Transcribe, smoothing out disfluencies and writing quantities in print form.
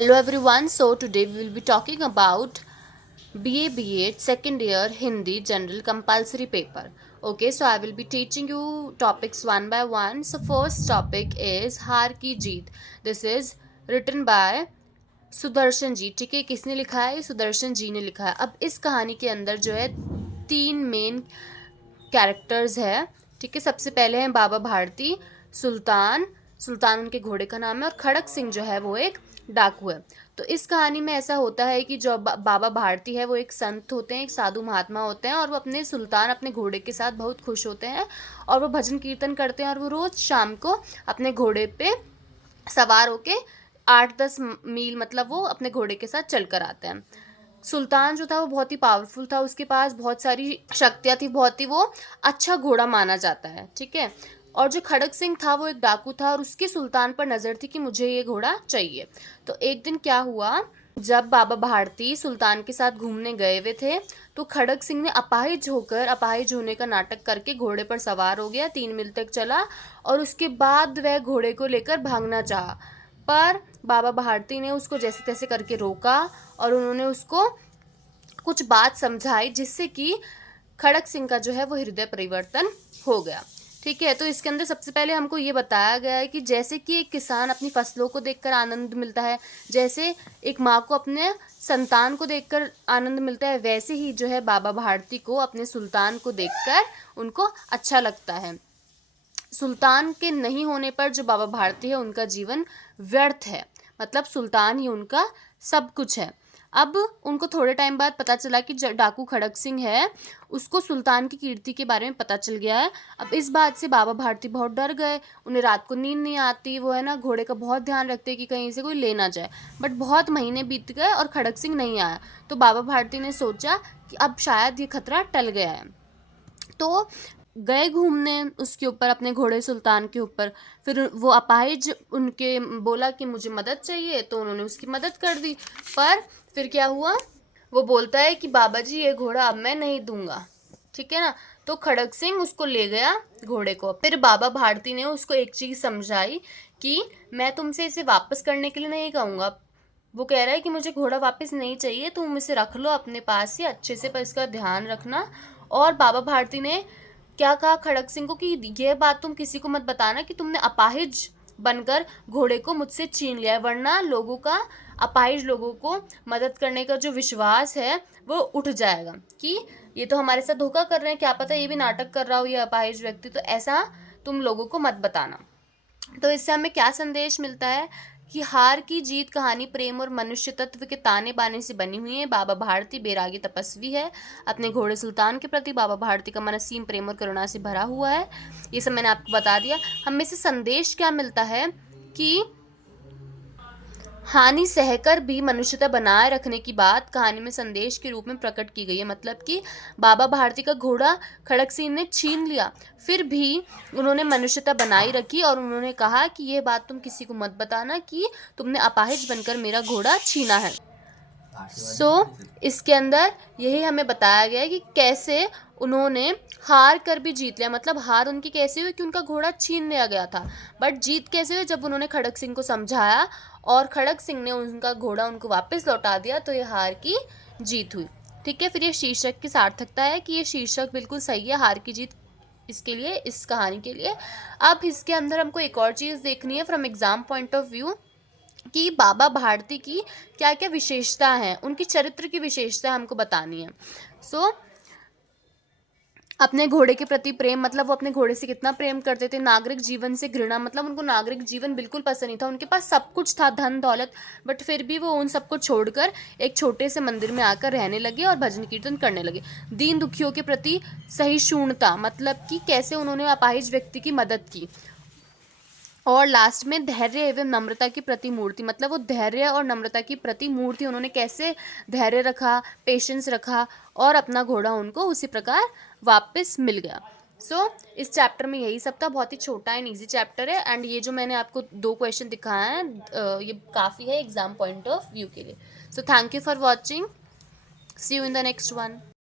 Hello everyone. So today we will be talking about BA B.Ed second year Hindi general compulsory paper. Okay, so I will be teaching you topics one by one. So first topic is हार की जीत. This is written by Sudarshan ji. ठीक है, किसने लिखा है? सुदर्शन जी ने लिखा है. अब इस कहानी के अंदर जो है 3 मेन कैरेक्टर्स है. ठीक है, सबसे पहले हैं बाबा भारती, सुल्तान सुल्तान उनके घोड़े का नाम है, और खड़क सिंह जो है वो एक डाकू है. तो इस कहानी में ऐसा होता है कि जो बाबा भारती है वो एक संत होते हैं, एक साधु महात्मा होते हैं, और वो अपने सुल्तान अपने घोड़े के साथ बहुत खुश होते हैं और वो भजन कीर्तन करते हैं, और वो रोज़ शाम को अपने घोड़े पे सवार होके 8-10 मील मतलब वो अपने घोड़े के साथ चल कर आते हैं. सुल्तान जो था वो बहुत ही पावरफुल था, उसके पास बहुत सारी शक्तियाँ थी, बहुत ही वो अच्छा घोड़ा माना जाता है. ठीक है, और जो खड़क सिंह था वो एक डाकू था, और उसकी सुल्तान पर नज़र थी कि मुझे ये घोड़ा चाहिए. तो एक दिन क्या हुआ, जब बाबा भारती सुल्तान के साथ घूमने गए हुए थे, तो खड़क सिंह ने अपाहिज होने का नाटक करके घोड़े पर सवार हो गया, 3 मील तक चला, और उसके बाद वह घोड़े को लेकर भागना चाहा. पर बाबा भारती ने उसको जैसे तैसे करके रोका, और उन्होंने उसको कुछ बात समझाई, जिससे कि खड़क सिंह का जो है वो हृदय परिवर्तन हो गया. ठीक है, तो इसके अंदर सबसे पहले हमको ये बताया गया है कि जैसे कि एक किसान अपनी फसलों को देखकर आनंद मिलता है, जैसे एक माँ को अपने संतान को देखकर आनंद मिलता है, वैसे ही जो है बाबा भारती को अपने सुल्तान को देखकर उनको अच्छा लगता है. सुल्तान के नहीं होने पर जो बाबा भारती है उनका जीवन व्यर्थ है, मतलब सुल्तान ही उनका सब कुछ है. अब उनको थोड़े टाइम बाद पता चला कि डाकू खड़क सिंह है, उसको सुल्तान की कीर्ति के बारे में पता चल गया है. अब इस बात से बाबा भारती बहुत डर गए, उन्हें रात को नींद नहीं आती, वो है ना घोड़े का बहुत ध्यान रखते कि कहीं से कोई ले ना जाए. बट बहुत महीने बीत गए और खड़क सिंह नहीं आया, तो बाबा भारती ने सोचा कि अब शायद ये खतरा टल गया है. तो गए घूमने उसके ऊपर, अपने घोड़े सुल्तान के ऊपर. फिर वो अपाहिज उनके बोला कि मुझे मदद चाहिए, तो उन्होंने उसकी मदद कर दी. पर फिर क्या हुआ, वो बोलता है कि बाबा जी ये घोड़ा अब मैं नहीं दूंगा. ठीक है ना, तो खड़क सिंह उसको ले गया घोड़े को. फिर बाबा भारती ने उसको एक चीज़ समझाई कि मैं तुमसे इसे वापस करने के लिए नहीं कहूँगा. वो कह रहा है कि मुझे घोड़ा वापस नहीं चाहिए, तुम इसे रख लो अपने पास ही अच्छे से, पर इसका ध्यान रखना. और बाबा भारती ने क्या कहा खड़क सिंह को कि ये बात तुम किसी को मत बताना कि तुमने अपाहिज बनकर घोड़े को मुझसे छीन लिया है, वरना लोगों का, अपाहिज लोगों को मदद करने का जो विश्वास है वो उठ जाएगा कि ये तो हमारे साथ धोखा कर रहे हैं, क्या पता ये भी नाटक कर रहा हो ये अपाहिज व्यक्ति. तो ऐसा तुम लोगों को मत बताना. तो इससे हमें क्या संदेश मिलता है कि हार की जीत कहानी प्रेम और मनुष्य तत्व के ताने बाने से बनी हुई है. बाबा भारती बैरागी तपस्वी है, अपने घोड़े सुल्तान के प्रति बाबा भारती का मन असीम प्रेम और करुणा से भरा हुआ है. ये सब मैंने आपको बता दिया. हमें से संदेश क्या मिलता है कि हानि सहकर भी मनुष्यता बनाए रखने की बात कहानी में संदेश के रूप में प्रकट की गई है. मतलब कि बाबा भारती का घोड़ा खड़क सिंह ने छीन लिया, फिर भी उन्होंने मनुष्यता बनाई रखी, और उन्होंने कहा कि ये बात तुम किसी को मत बताना कि तुमने अपाहिज बनकर मेरा घोड़ा छीना है. इसके अंदर यही हमें बताया गया है कि कैसे उन्होंने हार कर भी जीत लिया. मतलब हार उनकी कैसे हुई कि उनका घोड़ा छीन लिया गया था, बट जीत कैसे हुई, जब उन्होंने खड़क सिंह को समझाया और खड़क सिंह ने उनका घोड़ा उनको वापस लौटा दिया, तो ये हार की जीत हुई. ठीक है, फिर ये शीर्षक की सार्थकता है कि ये शीर्षक बिल्कुल सही है, हार की जीत, इसके लिए, इस कहानी के लिए. अब इसके अंदर हमको एक और चीज़ देखनी है from exam point of view, कि बाबा भारती की क्या क्या विशेषता हैं, उनकी चरित्र की विशेषता हमको बतानी है. अपने घोड़े के प्रति प्रेम, मतलब वो अपने घोड़े से कितना प्रेम करते थे. नागरिक जीवन से घृणा, मतलब उनको नागरिक जीवन बिल्कुल पसंद नहीं था. उनके पास सब कुछ था, धन दौलत, बट फिर भी वो उन सबको छोड़कर एक छोटे से मंदिर में आकर रहने लगे और भजन कीर्तन करने लगे. दीन दुखियों के प्रति सहिष्णुता, मतलब कि कैसे उन्होंने अपाहिज व्यक्ति की मदद की. और लास्ट में धैर्य एवं नम्रता की प्रतिमूर्ति, मतलब वो धैर्य और नम्रता की प्रतिमूर्ति, उन्होंने कैसे धैर्य रखा, पेशेंस रखा, और अपना घोड़ा उनको उसी प्रकार वापस मिल गया. इस चैप्टर में यही सब था. बहुत ही छोटा एंड ईजी चैप्टर है, एंड ये जो मैंने आपको 2 क्वेश्चन दिखाए हैं ये काफ़ी है एग्जाम पॉइंट ऑफ व्यू के लिए. Thank you for watching. See you in the next one.